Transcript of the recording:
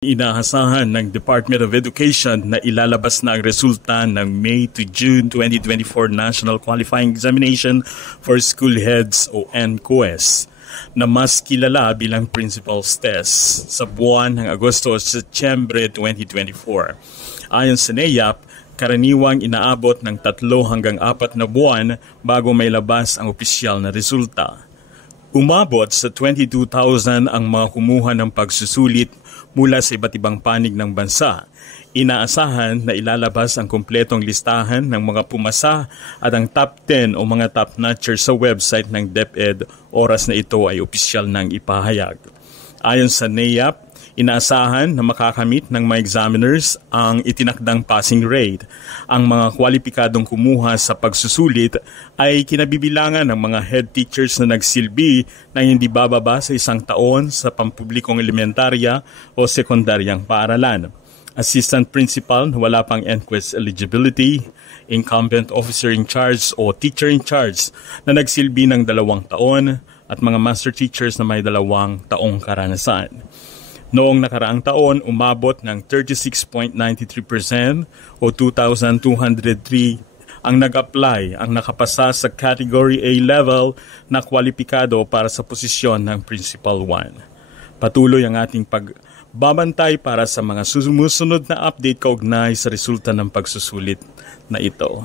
Inaasahan ng Department of Education na ilalabas na ang resulta ng May to June 2024 National Qualifying Examination for School Heads o NQuES na mas kilala bilang Principal's Test sa buwan ng Agosto at Setyembre 2024. Ayon sa NAIAP, karaniwang inaabot ng 3 hanggang 4 na buwan bago may labas ang opisyal na resulta. Umabot sa 22,000 ang mga kumuha ng pagsusulit mula sa iba't ibang panig ng bansa. Inaasahan na ilalabas ang kumpletong listahan ng mga pumasa at ang top 10 o mga top notchers sa website ng DepEd oras na ito ay opisyal nang ipahayag. Ayon sa NAIAP, inaasahan na makakamit ng mga examiners ang itinakdang passing rate. Ang mga kwalipikadong kumuha sa pagsusulit ay kinabibilangan ng mga head teachers na nagsilbi na hindi bababa sa 1 taon sa pampublikong elementarya o sekundaryang paaralan. Assistant principal na wala pang NQuES eligibility, incumbent officer in charge o teacher in charge na nagsilbi ng 2 taon at mga master teachers na may 2 taong karanasan. Noong nakaraang taon, umabot ng 36.93% o 2,203 ang nag-apply ang nakapasa sa Category A level na kwalipikado para sa posisyon ng Principal 1. Patuloy ang ating pagbabantay para sa mga sumusunod na update kaugnay sa resulta ng pagsusulit na ito.